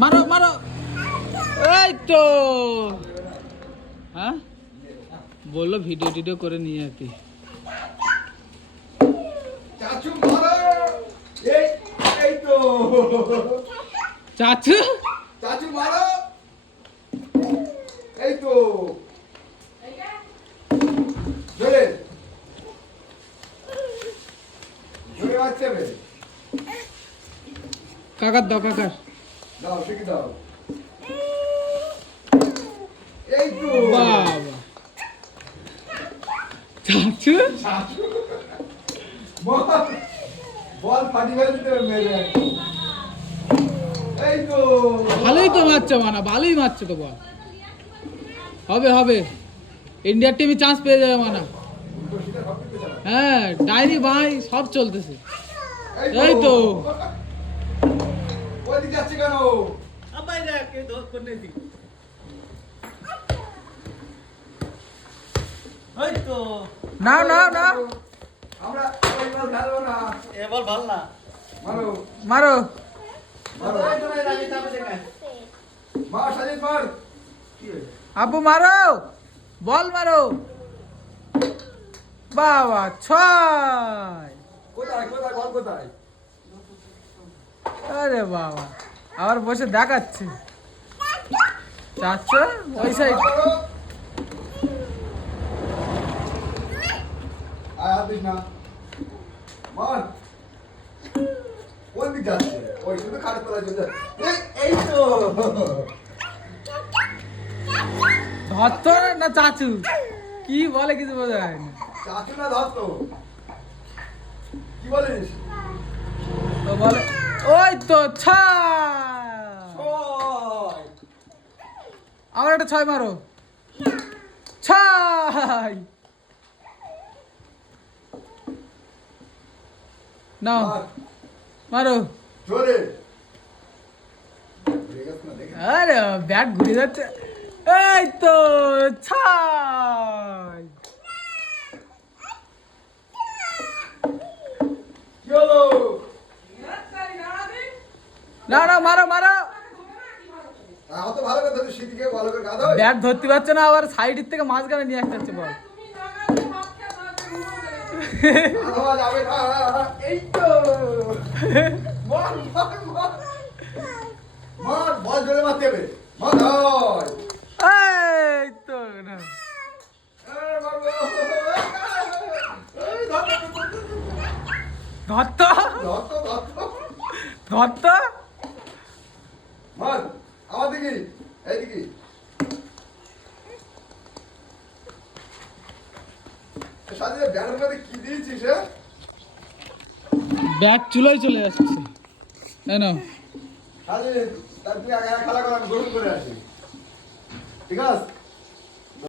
মারো মারো, এই তো। হ্যাঁ বললো ভিডিও টিডিও করে নিয়ে আর কি। চাচু মারো, এই তো চাচু চাচু মারো, এই তো ধরে ধরে বাচ্চা বে কাকার দাও, কাকার দাও, শিখে দাও, এই তো বাবা। চাচু চাচু বল বল ফাটি ফেলে দিতে মেরে, এই তো ভালোই তো মারছো মানা, ভালোই মারছো তো বল। হবে হবে, ইন্ডিয়ার টিমে চান্স পেয়ে যাবে মানা। হ্যাঁ ডায়েরি ভাই সব চলতেছে। এই তো ওইদিকে যাচ্ছে কেন? নাও নাও নাও, আমরা ওই বল খেলবো না, এবার ভাল না। মারো মারো। মারো, মার সাজিদ মার, আব্বু মারো, বল মারো। বাবা ছয়। কোথায় কোথায় বল কোথায়? আরে বাবা, আবার বসে দেখাচ্ছে চাচ্ছ ওই সাইড। আয় হাত দিস না, মার। কোন দিক যাচ্ছে? ওই শুধু খাটের তলায় চলে যাচ্ছে। এই তো ধরত না চাচু, কি বলে কিছু বোঝা যায় না। চাচু না ধর তো, কি বলিস? তো বলে ওই তো ছয়। ছয়। আবার একটা ছয় মারো, ছয়। নাও মার, মারো। জোরে। ঘুরে গেছে না, দেখে। আরে ব্যাট ঘুরে যাচ্ছে। এই তো ছয়। কি হলো? না না মারো মারো। অত ভালো কথা, তুই শীতকে ভালো করে গাধা হয়। ব্যাট ধরতে পারছে না, আবার সাইডের থেকে মাঝখানে নিয়ে আসতে হচ্ছে বল। গাধা যাবে না, এই তো। মার মার মার। মার, বল জোরে মারতে হবে। মার ধর। এই তো না। এই বাবু। এই ধর, ধর, ধর, ধর, ধরতো ধর তো, ধর তো। ধরতো। মার, আমার দিকে, এইদিকে। সাজিয়ে ব্যাটের মধ্যে কি দিয়েছিস রে? ব্যাট চুলোয় চলে যাচ্ছে। তাই না? সাজিয়ে, তার তুই আগে খেলা কর, আমি গোসল করে আসি। ঠিক আছে?